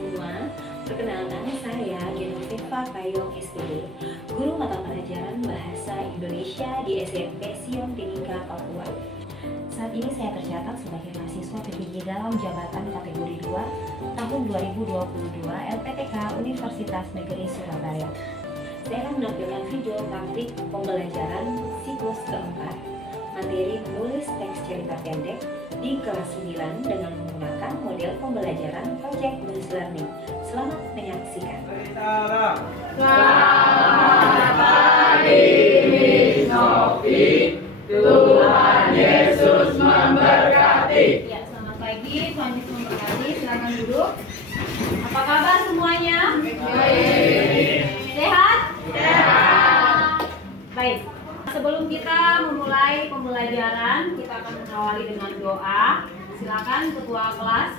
semua, perkenalkan saya Genoveva Payong SPD, guru mata pelajaran Bahasa Indonesia di SMP Sion Timika, Papua. Saat ini saya tercatat sebagai mahasiswa tertinggi dalam jabatan kategori 2 tahun 2022 LPTK Universitas Negeri Surabaya. Saya akan menampilkan video praktik pembelajaran siklus keempat, materi menulis teks cerita pendek di kelas 9 dengan menggunakan model pembelajaran Project Based Learning. Selamat menyaksikan. Selamat pagi, Miss Novi. Tuhan Yesus memberkati. Ya, selamat pagi, Tuhan Yesus memberkati. Silakan duduk. Apa kabar semuanya? Baik. Sehat? Sehat. Baik. Sebelum kita memulai pembelajaran, kita akan mengawali dengan doa. Silakan ketua kelas.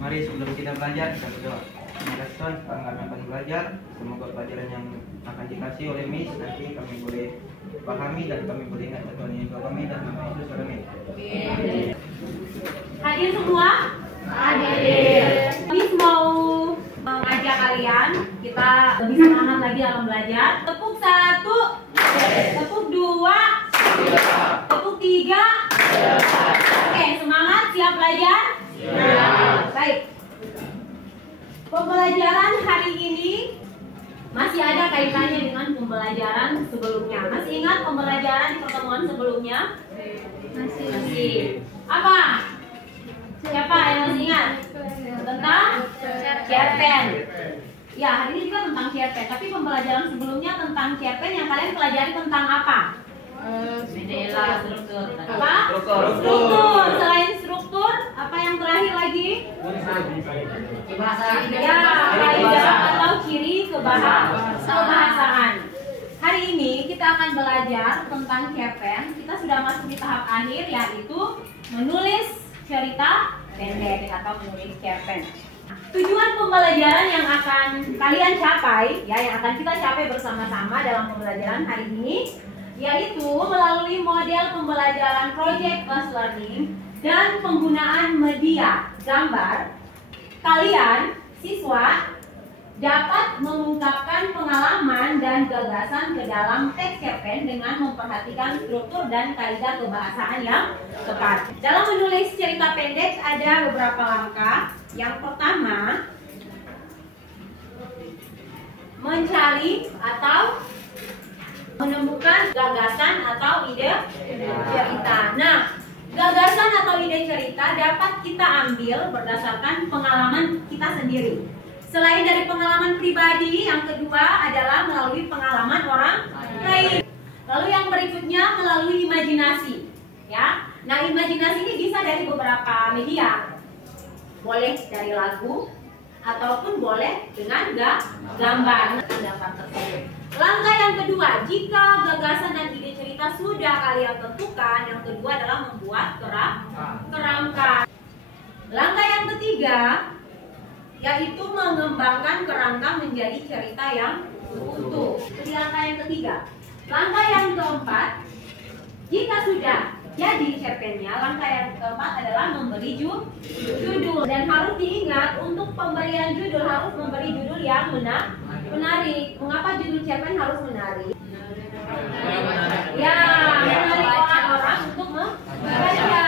Mari sebelum kita belajar, kita berdoa. Terima kasih Tuhan, kami akan belajar. Semoga pelajaran yang akan dikasih oleh Miss nanti kami boleh pahami dan kami boleh ingat Tuhan Yesus kami dan nama Yesus. Amin. Hadir semua? Hadir. Miss mau mengajak kalian, kita lebih semangat lagi dalam belajar. Tepuk 1, tepuk 2, tepuk 3. Oke, semangat, siap belajar? Siap. Baik. Pembelajaran hari ini masih ada kaitannya dengan pembelajaran sebelumnya. Masih ingat pembelajaran di pertemuan sebelumnya? Masih. Apa? Siapa yang masih ingat? Tentang cerpen. Ya, hari ini juga tentang cerpen. Tapi pembelajaran sebelumnya tentang cerpen yang kalian pelajari tentang apa? Jendela, struktur. Apa? Struktur. Selain struktur, apa yang terakhir lagi? Ya, kaidah atau ciri kebahasaan. Hari ini kita akan belajar tentang cerpen. Kita sudah masuk di tahap akhir, yaitu menulis cerita pendek atau menulis cerpen. Tujuan pembelajaran yang akan kalian capai, ya, yang akan kita capai bersama-sama dalam pembelajaran hari ini, yaitu melalui model pembelajaran Project Based Learning dan penggunaan media gambar. Kalian, siswa, dapat mengungkapkan pengalaman dan gagasan ke dalam teks cerpen dengan memperhatikan struktur dan kaidah kebahasaan yang tepat. Dalam menulis cerita pendek ada beberapa langkah. Yang pertama, mencari atau menemukan gagasan atau ide cerita. Nah, gagasan atau ide cerita dapat kita ambil berdasarkan pengalaman kita sendiri. Selain dari pengalaman pribadi, yang kedua adalah melalui pengalaman orang lain. Lalu yang berikutnya melalui imajinasi, ya. Nah, imajinasi ini bisa dari beberapa media. Boleh dari lagu ataupun boleh dengan gambar tersebut. Langkah yang kedua, jika gagasan dan ide cerita sudah kalian tentukan, yang kedua adalah membuat kerangka. Langkah yang ketiga yaitu mengembangkan kerangka menjadi cerita yang utuh. Jadi langkah yang ketiga. Langkah yang keempat, jika sudah jadi cerpennya, langkah yang keempat adalah memberi judul. Dan harus diingat, untuk pemberian judul harus memberi judul yang menarik. Mengapa judul cerpen harus menarik? Ya, menarik orang-orang untuk membaca.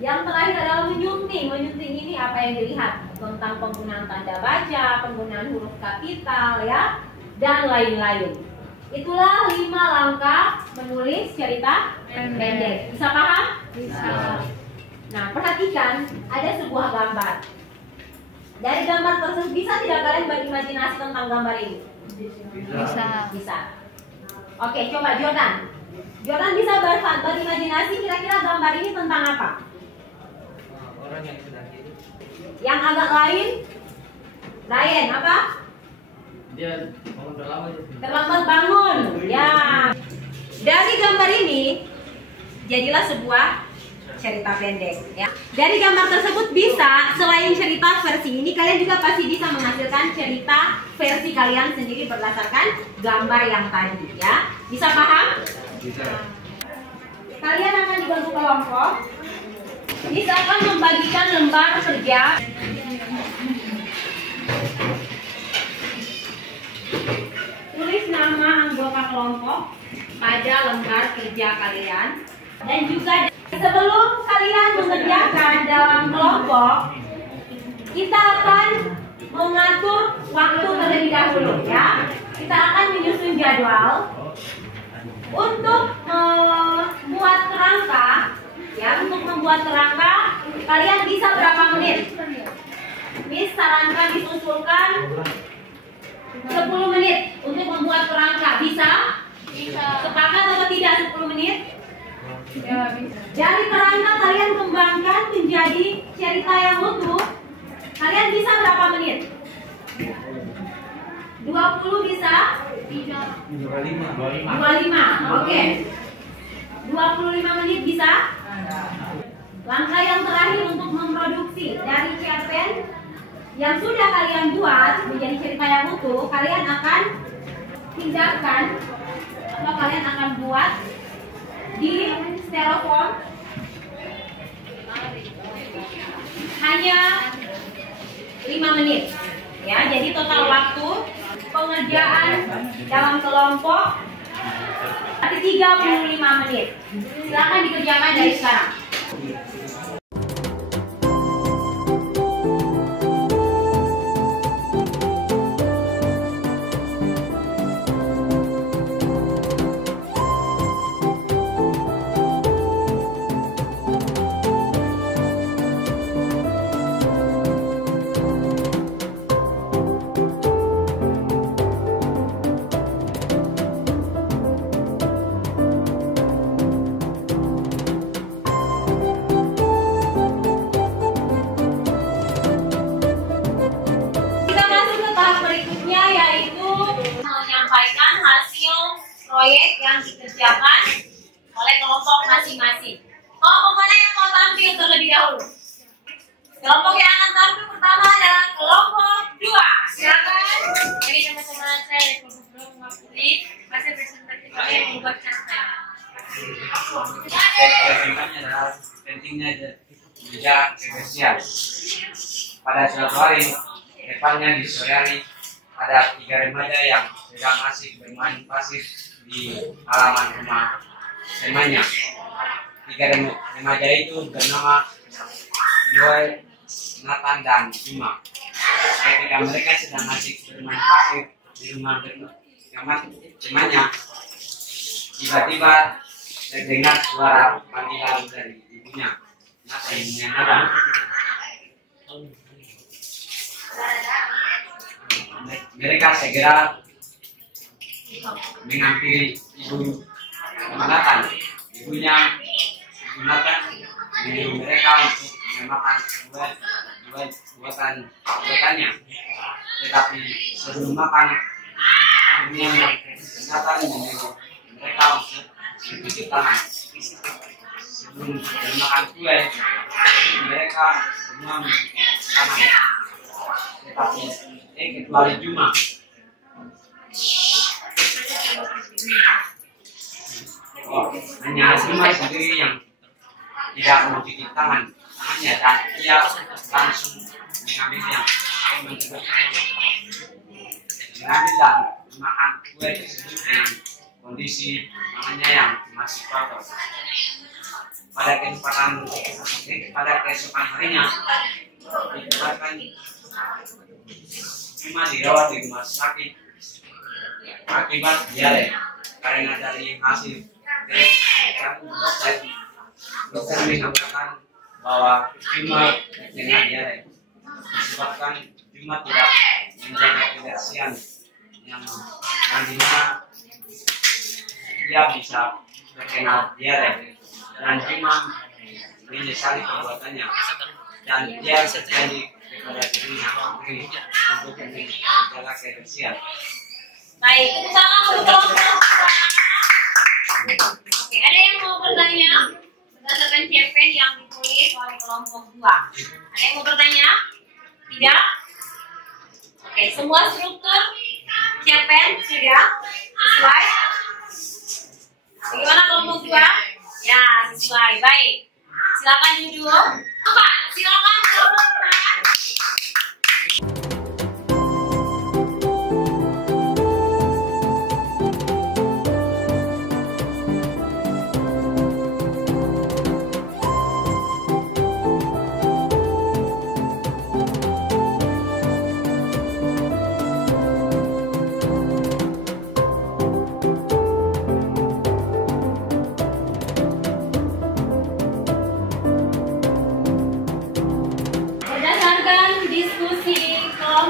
Yang terakhir adalah menyunting. Menyunting ini apa yang dilihat? Tentang penggunaan tanda baca, penggunaan huruf kapital, ya, dan lain-lain. Itulah 5 langkah menulis cerita pendek. Bisa paham? Bisa. Nah, perhatikan, ada sebuah gambar. Dari gambar tersebut bisa tidak kalian berimajinasi tentang gambar ini? Bisa. Oke, coba Jordan. Jordan bisa berimajinasi kira-kira gambar ini tentang apa? Orang yang sedang hidup. Yang agak lain? Lain apa? Dia bangun terlambat. Terlambat bangun. Ya. Dari gambar ini jadilah sebuah cerita pendek, ya. Dari gambar tersebut bisa, selain cerita versi ini, kalian juga pasti bisa menghasilkan cerita versi kalian sendiri berdasarkan gambar yang tadi, ya. Bisa paham? Bisa. Kalian akan dibantu kelompok. Ini akan membagikan lembar kerja. kelompok pada lembar kerja kalian. Dan juga sebelum kalian mengerjakan dalam kelompok, kita akan mengatur waktu terlebih dahulu ya. Kita akan menyusun jadwal untuk membuat kerangka ya. Untuk membuat kerangka kalian bisa berapa menit? Miss sarankan disusulkan 10 menit untuk membuat kerangka. Bisa? Sepakat atau tidak 10 menit? Ya, bisa. Dari kerangka kalian kembangkan menjadi cerita yang utuh. Kalian bisa berapa menit? 20 bisa? 25. Oke. 25 menit bisa? Langkah yang terakhir untuk memproduksi dari cerpen yang sudah kalian buat menjadi cerita yang utuh, kalian akan pindahkan atau kalian akan buat di styrofoam hanya 5 menit ya. Jadi total waktu pengerjaan dalam kelompok 35 menit. Silakan dikerjakan dari sekarang. Proyek yang dikerjakan oleh kelompok masing-masing. Kelompok mana yang mau tampil terlebih dahulu? Kelompok yang akan tampil pertama adalah kelompok 2. Silakan. Jadi teman-teman saya kelompok 2 mewakili hasil presentasi kalian membuat cerita. Temanya adalah pentingnya jejak kebersihan. Pada suatu hari, depannya di sore hari ada 3 remaja yang sedang asik bermain pasir di halaman rumah temannya. 3 remaja itu bernama Joel, Nathan, dan Bima. Ketika mereka sedang asik bermain pasir di rumah temannya, tiba-tiba terdengar suara panggilan dari ibunya. Nathan, mereka segera menghampiri ibu Nathan. Ibu Nathan menyuruh mereka untuk memakan buatannya. Tetapi sebelum makan, Nathan menyuruh mereka untuk mencuci tangan. Sebelum memakan kue, mereka semua mencuci tangan. Tetapi kecuali Juma. Hanya Juma sendiri yang tidak mencuci tangannya, dan dia langsung mengambil dan makan kue tersebut dengan kondisi tangannya yang masih kotor. Pada keesokan harinya dikabarkan Juma dirawat di rumah sakit akibat diare. Karena dari hasil tes dokter mengatakan bahwa Juma terkena diare disebabkan Juma tidak menjaga kebersihan yang dimana dia bisa terkena diare, dan Juma menyesali perbuatannya dan dia berjanji kepada dirinya sendiri untuk menjaga kebersihan. Baik, tepuk tangan untuk kelompok. Oke, ada yang mau bertanya berdasarkan cerpen yang ditulis oleh kelompok 2? Ada yang mau bertanya? Tidak? Oke, semua struktur cerpen sudah sesuai? Bagaimana kelompok 2? Ya, sesuai. Baik. Silakan duduk. Silakan kelompok 4.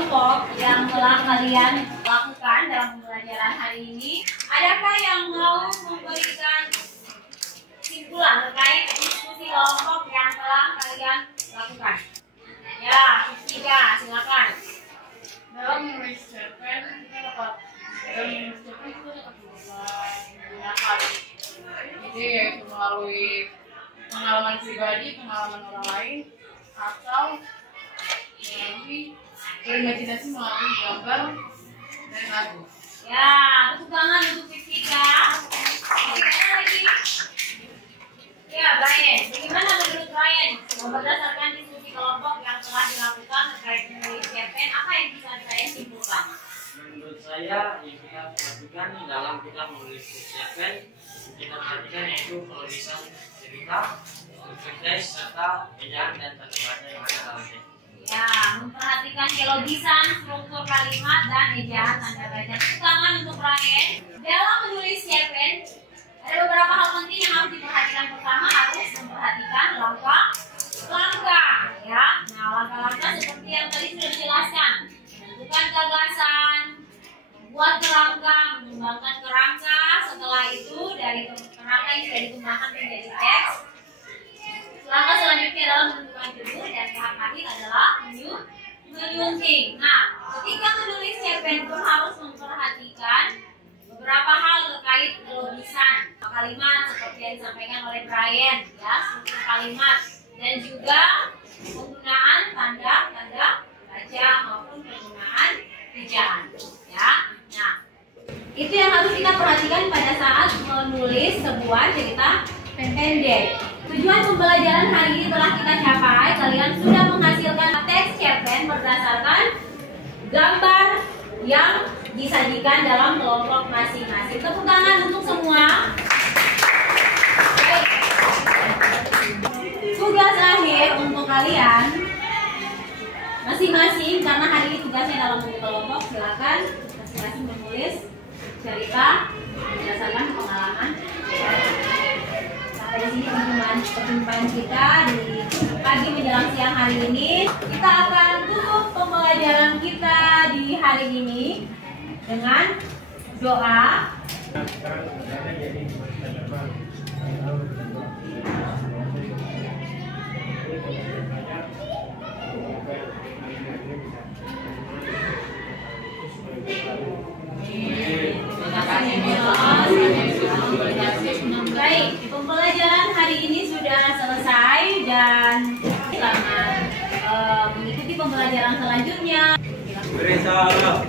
kelompok yang telah kalian lakukan dalam pembelajaran hari ini. Adakah yang mau memberikan kesimpulan terkait diskusi kelompok yang telah kalian lakukan? Ya, Tiga, silakan. Dalam menulis cerpen kita dapat menggunakan ide yaitu melalui pengalaman pribadi, pengalaman orang lain, atau melalui berimajinasi melalui gambar dan lagu. Ya, tepuk tangan untuk Fisika. Lagi. Ya, Brian. Bagaimana menurut Brian? Berdasarkan diskusi kelompok yang telah dilakukan terkait menulis cerpen, apa yang bisa saya simpulkan? Menurut saya yang kita perhatikan dalam kita menulis cerpen, kita perhatikan yaitu penulisan cerita, subtext serta ejaan dan tanda baca yang ada dalam teks. Ya, memperhatikan kelogisan, struktur kalimat dan ejaan tanda baca. Tepuk tangan untuk Brian. Dalam menulis cerpen, ada beberapa hal penting yang harus diperhatikan. Pertama, harus memperhatikan langkah, ya. Nah, langkah-langkah seperti yang tadi sudah dijelaskan. Menentukan gagasan, buat kerangka, mengembangkan kerangka. Setelah itu dari kerangka yang sudah dikembangkan menjadi teks. Langkah selanjutnya adalah menentukan judul dan tahap akhir adalah menyunting. Nah, ketika menulis cerpen pun harus memperhatikan beberapa hal terkait kelogisan kalimat seperti yang disampaikan oleh Brian, ya, struktur kalimat dan juga penggunaan tanda-tanda baca maupun penggunaan ejaan, ya. Nah, itu yang harus kita perhatikan pada saat menulis sebuah cerita pendek. Tujuan pembelajaran hari ini telah kita capai. Kalian sudah menghasilkan teks cerpen berdasarkan gambar yang disajikan dalam kelompok masing-masing. Tepuk tangan untuk semua. Baik. Tugas akhir untuk kalian masing-masing, karena hari ini tugasnya dalam bentuk kelompok, silakan masing-masing menulis cerita berdasarkan pengalaman. Sampai di sini perjumpaan kita di pagi menjelang siang hari ini. Kita akan tutup pembelajaran kita di hari ini dengan doa. Baik, pembelajaran hari ini sudah selesai dan selamat mengikuti pembelajaran selanjutnya. Beri salam.